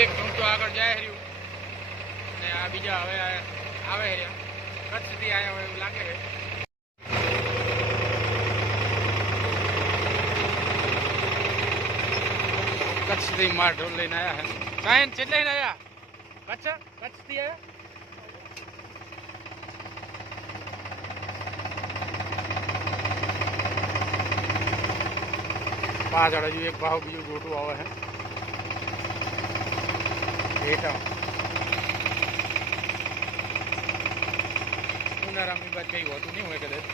એક ઢૂંઢ તો આગળ જાય રહ્યું અને આ બીજા હવે આવે રહ્યા કચ્છથી આવ્યા હોય એવું લાગે છે. કચ્છથી માર ઢોલ લઈને આવ્યા છે. સાયન કેટલે લઈને આવ્યા? કચ્છથી આવ્યા. પાછળ હજુ એક ભાવ બીજું ગોટું આવે છે. ઉનાળાની બાદ કઈ હોતું નહીં હોય કદાચ.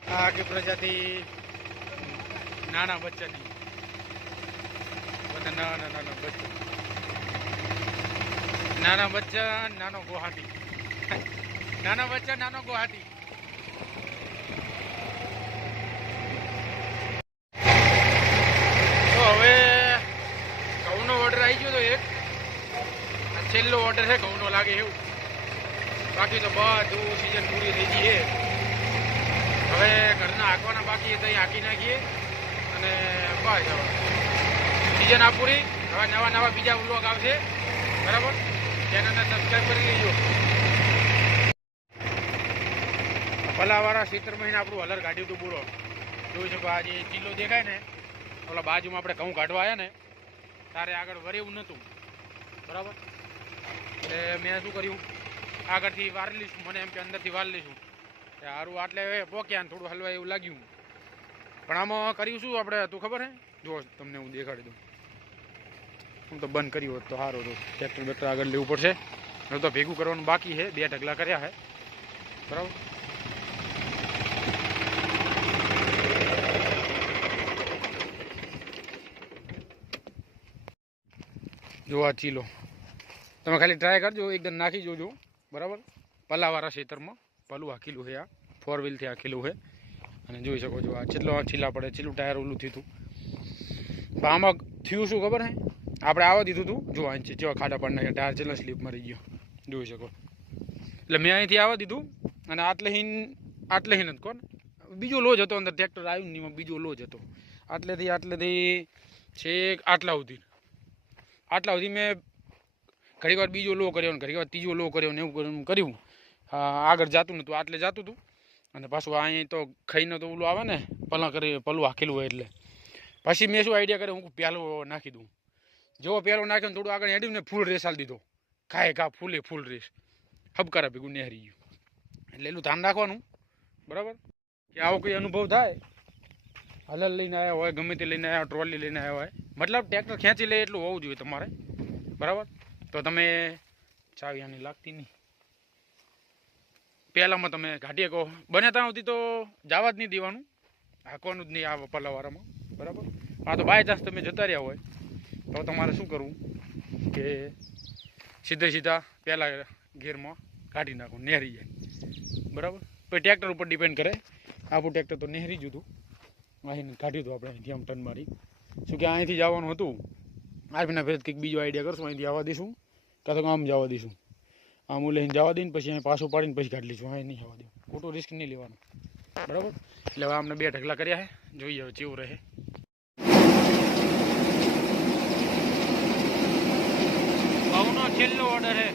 આ આખી પ્રજાતિ નાના બચ્ચાની બધા નાના બચ્ચા, નાના બચ્ચા નાનો ગુવાહાટી, નાના બચ્ચા નાનો ગુવાહાટી. તો હવે ઘઉંનો ઓર્ડર આવી ગયો તો એક છેલ્લો ઓર્ડર છે ઘઉંનો લાગે એવું. બાકી તો બધું સિઝન પૂરી થઈ ગઈ છે. હવે ઘરના હાંકવાના બાકી તો અહીં હાંકી નાખીએ અને બસ હવે સિઝન આ પૂરી. હવે નવા બીજા વ્લોગ આવશે, બરાબર? ચેનલને સબસ્ક્રાઈબ કરી લેજો. ભલાવાળા ક્ષેત્ર મહિને આપણું હલર કાઢ્યું હતું પૂરો. જોઈ શકો આ જે ચીલો દેખાય ને, ઓલા બાજુમાં આપણે ઘઉં કાઢવા આવ્યા ને તારે આગળ વરેવું નહોતું, બરાબર? એટલે મેં શું કર્યું, આગળથી વાર લઈશું, મને એમ કે અંદરથી વાર લઈશું. સારું આટલે પોક્યા ને થોડું હલવાય એવું લાગ્યું. પણ આમાં કર્યું શું આપણે, તું ખબર હે? જો તમને હું દેખાડી દઉં. હું તો બંધ કર્યું હોત તો સારું હતું. ટ્રેક્ટર બેક્ટર આગળ લેવું પડશે. હવે તો ભેગું કરવાનું બાકી છે, 2 ઢગલા કર્યા છે, બરાબર? જો આ ચીલો તમે ખાલી ટ્રાય કરજો, એકદમ નાખી જોજો, બરાબર? પલાવાળા ખેતરમાં પલું હાંકેલું છે, આ 4 વ્હીલથી હાંકેલું છે. અને જોઈ શકો છો આ કેટલો ચીલા પડે, ચીલું ટાયર ઓલું થયું હતું. પણ આમાં થયું શું ખબર હે, આપણે આવવા દીધું હતું. જો અહીં જેવા ખાડા પાડ નાખ્યા, ટાયર ચેલા સ્લીપ મારી ગયો, જોઈ શકો. એટલે મેં અહીંથી આવવા દીધું અને આટલે હિન જ કોણ બીજો લોજ હતો અંદર. ટ્રેક્ટર આવ્યું નહીં, બીજો લોજ હતો. આટલેથી છેક આટલા સુધી મેં ઘણી વાર બીજો લો કર્યો ને ઘણી વાર ત્રીજો લો કર્યો ને એવું કર્યું. આગળ જતું નહોતું, આટલે જતું હતું. અને પાછું અહીં તો ખાઈને તો ઓલું આવે ને પલું હાંકેલું હોય. એટલે પછી મેં શું આઈડિયા કર્યો, હું પહેલો નાખી દઉં. જેવો પહેલો નાખ્યો ને થોડું આગળ હેડ્યું ને ફૂલ રેસ હાલી દીધો. ફૂલ રેસ હબકારા ભેગું નેહરી ગયું. એટલે એટલું ધ્યાન રાખવાનું, બરાબર? કે આવો કોઈ અનુભવ થાય, હલર લઈને આવ્યા હોય, ગમે તે લઈને આવ્યા, ટ્રોલી લઈને આવ્યા હોય, મતલબ ટ્રેક્ટર ખેંચી લે એટલું હોવું જોઈએ તમારે, બરાબર? તો તમે ચાવી આની લાગતી નહીં. પહેલાંમાં તમે ઘાટીએ કહો, બને ત્યાં સુધી તો જવા જ નહીં દેવાનું, હાંકવાનું જ નહીં આ પલાવાળામાં, બરાબર? આ તો બાય ચાન્સ તમે જતા રહ્યા હોય તો તમારે શું કરવું કે સીધા પહેલાં ગેરમાં કાઢી નાખો, નેહરી જાય, બરાબર? પછી ટ્રેક્ટર ઉપર ડિપેન્ડ કરે. આપણું ટ્રેક્ટર તો નેહરી જ હતું, અહીં કાઢ્યું હતું આપણે અહીંથી આમ ટર્ન મારી. શું કે અહીંથી જવાનું હતું, આરપીના ફેર કંઈક બીજો આઈડિયા કરશું, અહીંથી આવવા દઈશું કાં તો આમ જવા દઈશું. આમ લઈને જવા દઈને પછી અહીં પાછું પાડીને પછી કાઢી લઈશું. અહીં નહીં જવા દઉં, ખોટું રિસ્ક નહીં લેવાનું, બરાબર? એટલે હવે અમને 2 ઢગલા કર્યા છે, જોઈએ હવે કેવું રહે. ઘઉંનો છેલ્લો ઓર્ડર છે.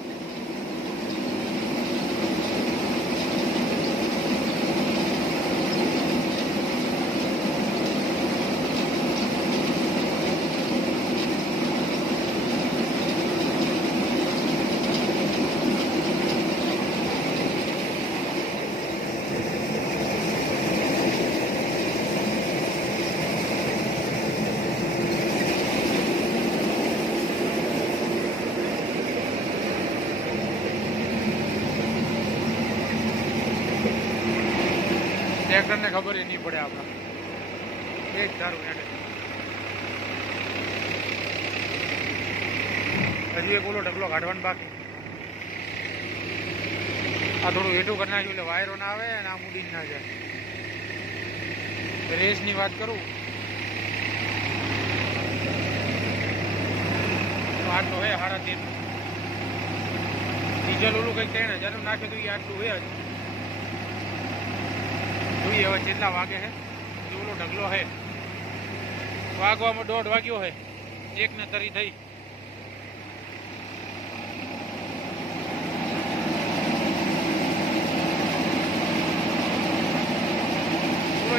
ટ્રેક્ટરને ખબર નહીં પડે આપણા એક ધારું એને. હજુ એક ઓલો ઢગલો કાઢવાનો બાકી. આ થોડું હેઠું કરી નાખ્યું એટલે વાયરો ના આવે અને આમ ઉડી ના જાય. રેસની વાત કરું આટલું હે 3.5 ડીઝલ ઓલું કંઈક 3000 નાખે તો એ આટલું હે જ. જોઈએ હવે કેટલા વાગે છે. ઓલો ઢગલો હે વાગવામાં 1:30 વાગ્યો હે, 1:30 થઈ.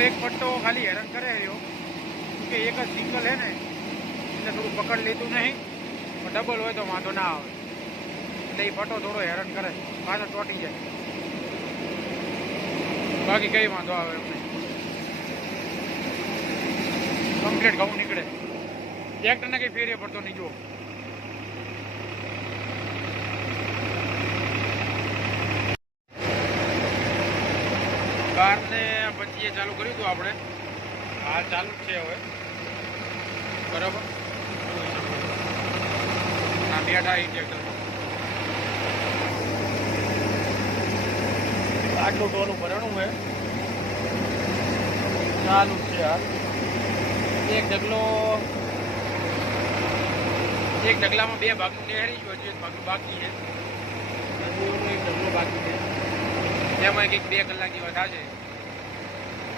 એક પટ્ટો ખાલી હેરાન કરે રહ્યો કે એક જ સિંગલ હે ને એટલે થોડું પકડ લેતું નહીં, પણ ડબલ હોય તો વાંધો ના આવે. એટલે એ પટ્ટો થોડો હેરાન કરે, પાછળ તૂટી જાય. બાકી કઈ વાંધો આવે એમને કમ્પ્લીટ ઘઉં નીકળે. ટ્રેક્ટરને કઈ ફેરે પડતો નહીં. જો કારને પછી ચાલુ કર્યું હતું આપણે, હાલ ચાલુ જ છે હવે. બરાબર, આ બેઠા એ ટ્રેક્ટરમાં આટલું ટોલું ભરણું હોય ચાલુ જ છે. હાલ એક ઢગલામાં 2 ભાગનું નહેરી ગયું છે, ભાગનું બાકી છે. એક ઢગલો બાકી છે, એમાં કંઈક 2 કલાક જેવા થશે.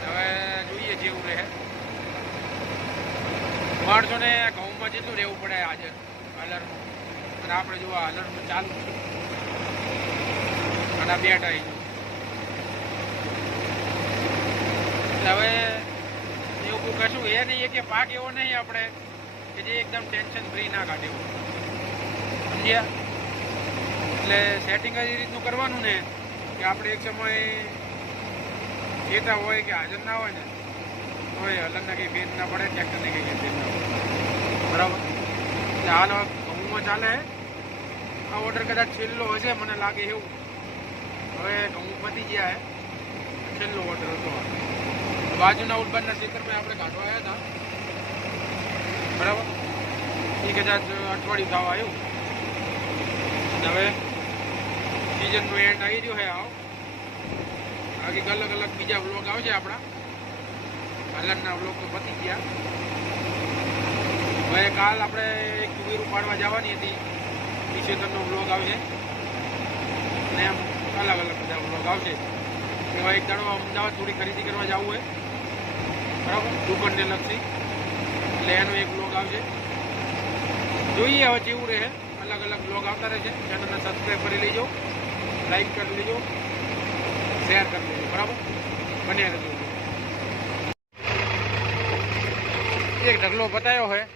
હવે જોઈએ જેવું રહે. માણસોને ઘઉંમાં જેટલું રહેવું પડે આજે હલરમાં, અને આપણે જો આ હલરમાં ચાલુ છે અને આ બેઠા એટલે હવે એવું કશું એ નહીં કે પાક એવો નહીં આપણે કે જે એકદમ ટેન્શન ફ્રી ના કાઢે, સમજ્યા? એટલે સેટિંગ એ રીતનું કરવાનું ને કે આપણે એક સમય જેટા હોય કે હાજર ના હોય ને તો એ હલનને કંઈ ભેદ ના પડે, ટ્રેક્ટરને કંઈ ભેદ ના પડે. બરાબર, એટલે હાલ ઘઉંમાં ચાલે. આ ઓર્ડર કદાચ છેલ્લો હશે મને લાગે એવું. હવે ઘઉં પતી ગયા હે, છેલ્લો ઓર્ડર હતો. બાજુના ઉલબાનના ક્ષેત્રમાં આપણે કાઢવા આવ્યા હતા. બરાબર, એ કદાચ અઠવાડિયું થવા આવ્યું. હવે સિઝનનો એન્ડ આવી રહ્યો હે. બાકી અલગ અલગ બીજા વ્લોગ આવશે આપણા. હાલના વ્લોગ તો પતી ગયા. હવે કાલ આપણે એક તુવેર ઉપાડવા જવાની હતી, એ ક્ષેત્રનો વ્લોગ આવશે. અને એમ અલગ અલગ બધા વ્લોગ આવશે. એવા એક દાડો અમદાવાદ થોડી ખરીદી કરવા જવું હોય, બરાબર, દુકાનને લગતી, એટલે એનો એક વ્લોગ આવશે. જોઈએ હવે જેવું રહે. અલગ અલગ વ્લોગ આવતા રહેશે. ચેનલને સબસ્ક્રાઈબ કરી લેજો, લાઈક કરી લેજો, શેર કરી લેજો. બરાબર, બન્યા રહેજો. એક ઢગલો બતાવ્યો હોય,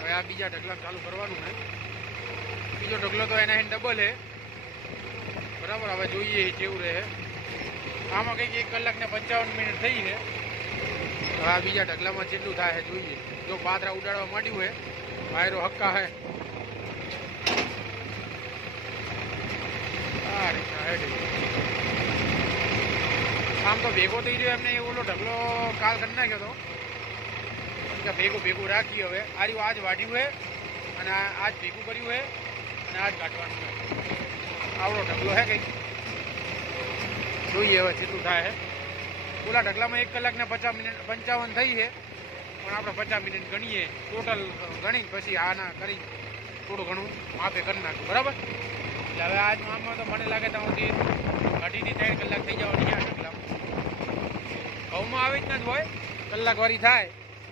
હવે આ બીજા ઢગલા ચાલુ કરવાનું છે. બીજો ઢગલો તો એના ડબલ છે. બરાબર, હવે જોઈએ કેવું રહે. આમાં કંઈક 1 કલાક ને 55 મિનિટ થઈ છે. હવે આ બીજા ઢગલામાં જેટલું થાય છે જોઈએ. જો પાથરા ઉડાડવા માંડ્યું હોય, વાયરો હક્કા હે આ રીતના હેડ. આમ તો ભેગો થઈ રહ્યો એમને ઓલો ઢગલો કાલ કરી નાખ્યો હતો કે ભેગું રાખીએ. હવે આર્યું આજ વાઢ્યું છે અને આજ ભેગું કર્યું છે અને આજ કાઢવાનું છે. આવડો ઢગલો છે કંઈક, જોઈએ હવે જેટલું થાય છે. ઓલા ઢગલામાં 1 કલાક ને 55 મિનિટ 55 થઈ છે, પણ આપણે 50 મિનિટ ગણીએ ટોટલ ગણી પછી આના કરી થોડું ઘણું માપે કરી નાખ્યું. બરાબર, એટલે હવે આજ આમાં તો મને લાગે ત્યાંથી 2.5 થી 3 કલાક થઈ જવાની આ ઢગલામાં. ઘઉંમાં આવી રીતના જ હોય, કલાકવારી થાય,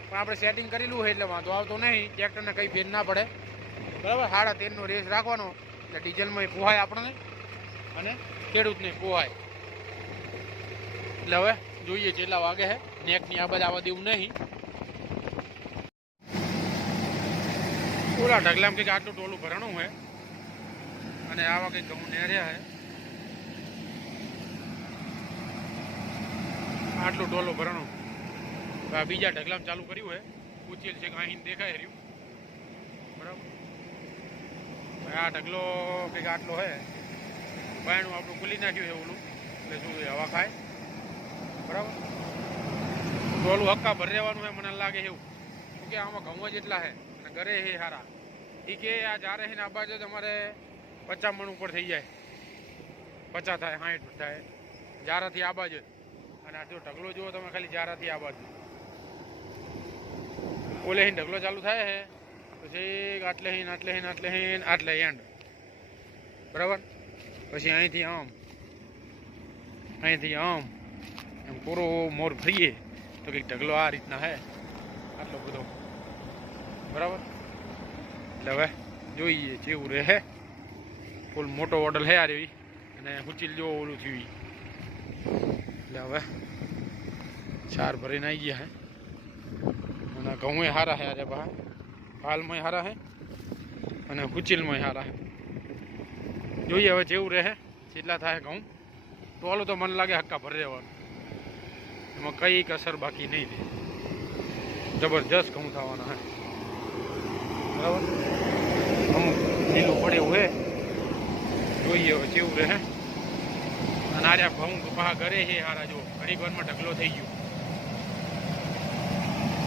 પણ આપણે સેટિંગ કરેલું હોય એટલે વાંધો આવતો નહીં. ટ્રેક્ટરને કંઈ ભેદ ના પડે. બરાબર, 13.5નો રેસ રાખવાનો એટલે ડીઝલમાં પોહાય આપણને અને ખેડૂતને પોહાય. એટલે હવે જોઈએ જેટલા વાગે છે. નેકની આ બધા આવવા દેવું નહીં. ઓલા ઢગલામાં કંઈક આટલું ટોલું ભરણું હોય અને આવા કંઈક ઘઉં નેર્યા છે. આટલું ટોલું ભરણું. આ બીજા ઢગલામાં ચાલુ કર્યું હોય, ઉચેલ છે અહીં દેખાય રહ્યું. બરાબર, આ ઢગલો કંઈક આટલો હે. બાયણું આપણું ખુલી નાખ્યું છે ઓલું, એટલે શું હવા ખાય. બરાબર, ટોલું હક્કા ભરી રહેવાનું હોય મને લાગે એવું. કે આમાં ઘઉં જ એટલા છે અને ઘરે હે સારા. એ કે આ જારે છે ને આ બાજુ તમારે 50 મણ ઉપર થઈ જાય, 50 થાય 60 થાય જારાથી આ બાજુ. અને આ જો ઢગલો જુઓ તમે ખાલી જારાથી આ બાજુ. ઓલે ઢગલો ચાલુ થાય છે પછી આટલે હીન આટલે હીન આટલે હીન આટલે એન્ડ બરાબર. પછી અહીંથી આમ એમ પૂરો મોર ફરીએ તો કંઈક ઢગલો આ રીતના હે આટલો બધો બરાબર. એટલે હવે જોઈએ જેવું રહે ફૂલ મોટો ઓર્ડર હે આ રેવી અને હુચીલ જો ઓલું થયું એટલે હવે ચાર ભરીને આવી ગયા હે અને ઘઉં સારા હે અરે બહાર હાલમાં સારા હે અને હુચીલમાં સારા હે. જોઈએ હવે જેવું રહે જેટલા થાય ઘઉં ટોલું તો મને લાગે હક્કા ભરી રહેવાનું એમાં કઈ કસર બાકી નહીં રહે જબરજસ્ત ઘઉં થવાના હે બરાબર. અમુક લીલું પડ્યું હે જોઈએ હવે જેવું રહે અને આર્યા ઘઉં પા ઘરે છે સારા જો ઘડીક વારમાં ઢગલો થઈ ગયો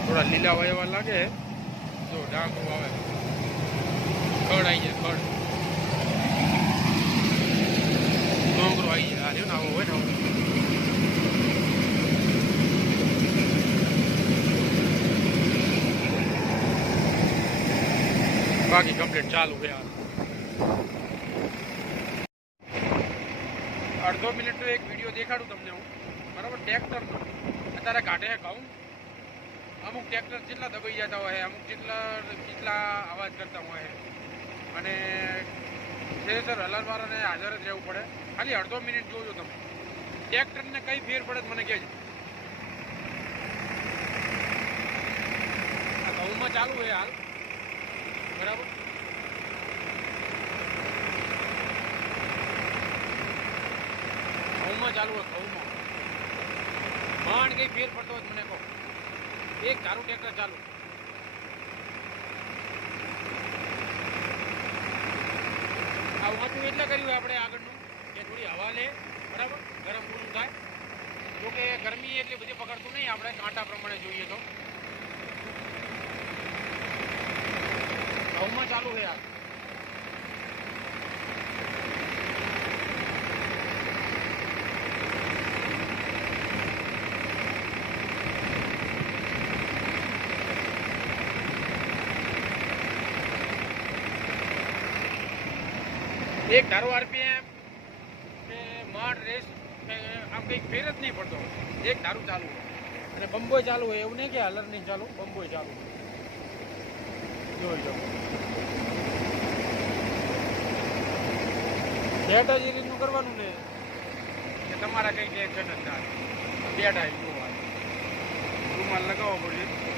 થોડા લીલા વાયવા લાગે જો ડાંગરું આવે ખડ આવી જાય ખડ ડોંગરો આવી જાય આ રહ્યો ને આવો હોય ને બાકી કમ્પ્લીટ ચાલુ છે આ 1/2 મિનિટનો એક વિડીયો દેખાડું તમને હું બરાબર. ટ્રેક્ટરનો અત્યારે કાઢે ઘઉં અમુક ટ્રેક્ટર જેટલા દબાઈ જતા હોય અમુક જેટલા અવાજ કરતા હોય અને થ્રેસર હલારવાળાને હાજર જ રહેવું પડે. ખાલી 1/2 મિનિટ જોજો તમે ટ્રેક્ટરને કઈ ફેર પડે મને કહેજો. આ ઘઉંમાં ચાલુ હોય હાલ બરાબર. ઘઉંમાં ચાલુ હોય ઘઉંમાં માંડ કઈ ફેર પડતો હોય મને કહો. એક ધારું ટ્રેક્ટર ચાલુ આ ઊંચું એટલે કર્યું આપણે આગળનું કે થોડી હવા લે બરાબર ગરમ પૂરું થાય. જોકે ગરમી એટલી બધી પકડતું નહીં આપણે કાંટા પ્રમાણે જોઈએ તો ઘઉંમાં ચાલુ છે આ એક ધારો આરપીએમ કે માંડ રેસ આમ કંઈક ફેર જ નહીં પડતો. એક ધારું ચાલુ અને બંબોય ચાલુ હોય એવું નહીં કે હલર નહીં ચાલુ બંબોય ચાલુ જોઈ લો. સેટ જ એ રીતનું કરવાનું ને કે તમારા કંઈ ટેન્શન જ ના બેઠા જોવા રૂમાલ લગાવવો પડશે.